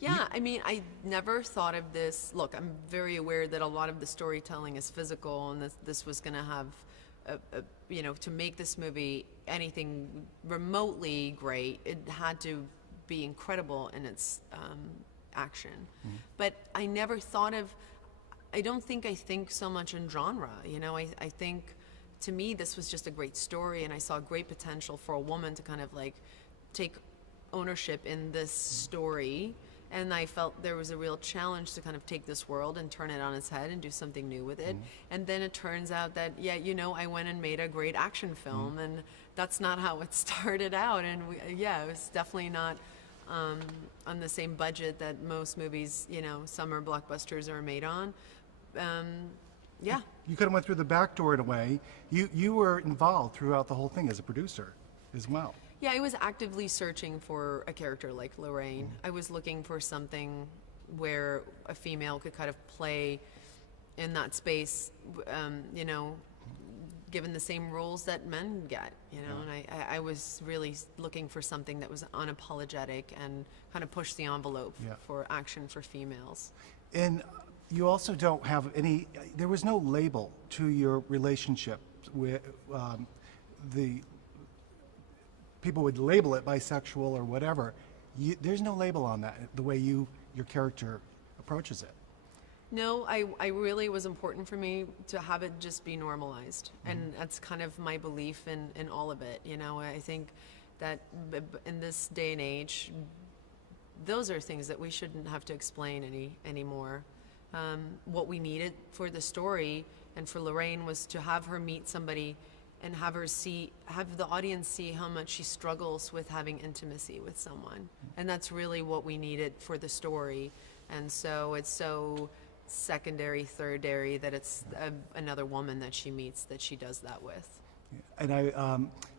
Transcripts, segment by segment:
Yeah, I mean, I never thought of this. Look, I'm very aware that a lot of the storytelling is physical, and this was going to have, to make this movie anything remotely great, it had to be incredible in its action. But I never thought of. I don't think I think so much in genre. I think to me this was just a great story, and I saw great potential for a woman to kind of like take ownership in this story. And I felt there was a real challenge to kind of take this world and turn it on its head and do something new with it. And then it turns out that, I went and made a great action film, and that's not how it started out. And it was definitely not on the same budget that most movies, summer blockbusters are made on. You could have went through the back door in a way. You were involved throughout the whole thing as a producer as well. Yeah, I was actively searching for a character like Lorraine. I was looking for something where a female could kind of play in that space, given the same roles that men get, and I was really looking for something that was unapologetic and kind of pushed the envelope for action for females. And you also don't have there was no label to your relationship with the people would label it bisexual or whatever. There's no label on that, the way your character approaches it. No, I really was important for me to have it just be normalized. And that's kind of my belief in all of it. I think that in this day and age, those are things that we shouldn't have to explain anymore. What we needed for the story and for Lorraine was to have her meet somebody and have the audience see how much she struggles with having intimacy with someone. And that's really what we needed for the story. And so it's so secondary, thirdary that it's another woman that she meets that she does that with. And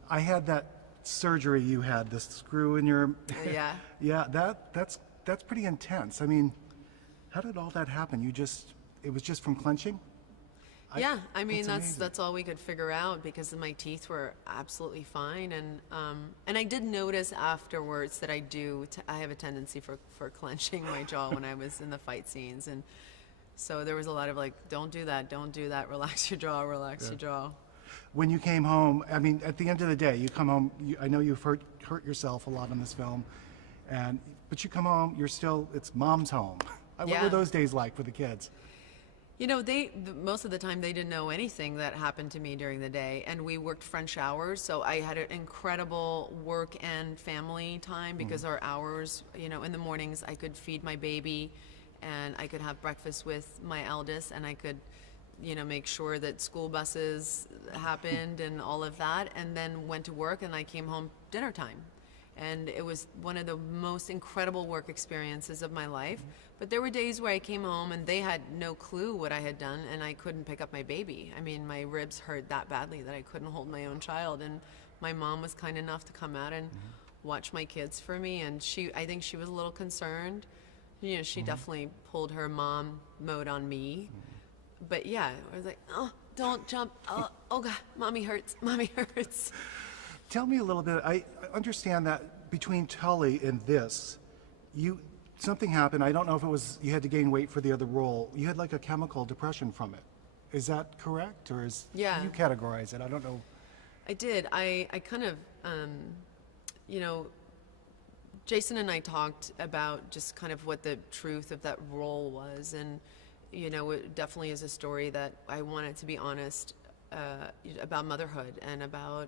I had that surgery you had, the screw in your... Yeah. Yeah, that's pretty intense. I mean, how did all that happen? It was just from clenching? Yeah, I mean that's that's all we could figure out because my teeth were absolutely fine, and I did notice afterwards that I have a tendency for clenching my jaw when I was in the fight scenes, and so there was a lot of like, don't do that, relax your jaw, your jaw. When you came home, I mean, at the end of the day, you come home. I know you've hurt yourself a lot in this film, but you come home, it's mom's home. What were those days like for the kids? Most of the time they didn't know anything that happened to me during the day, and we worked French hours, so I had an incredible work and family time because our hours, in the mornings I could feed my baby and I could have breakfast with my eldest, and I could, make sure that school buses happened and all of that, and then went to work, and I came home dinner time. And it was one of the most incredible work experiences of my life. But there were days where I came home and they had no clue what I had done, and I couldn't pick up my baby. I mean, my ribs hurt that badly that I couldn't hold my own child. And my mom was kind enough to come out and watch my kids for me. And I think she was a little concerned. She definitely pulled her mom mode on me. But yeah, I was like, oh, don't jump. Oh God, mommy hurts. Tell me a little bit. I understand that between Tully and this, something happened. I don't know if it was you had to gain weight for the other role. You had like a chemical depression from it. Is that correct, or you categorize it? I don't know. I did. I kind of, Jason and I talked about just kind of what the truth of that role was, and it definitely is a story that I wanted to be honest about motherhood and about.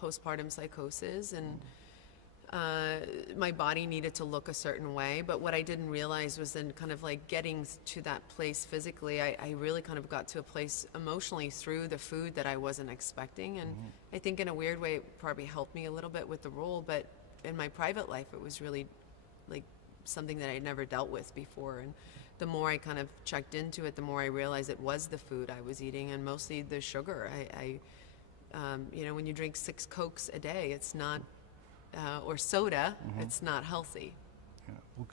Postpartum psychosis, and my body needed to look a certain way. But what I didn't realize was then kind of like getting to that place physically, I really kind of got to a place emotionally through the food that I wasn't expecting. And I think in a weird way, it probably helped me a little bit with the role. But in my private life, it was really like something that I'd never dealt with before. And the more I kind of checked into it, the more I realized it was the food I was eating, and mostly the sugar. When you drink 6 Cokes a day, it's not, or soda, it's not healthy. Yeah. Well,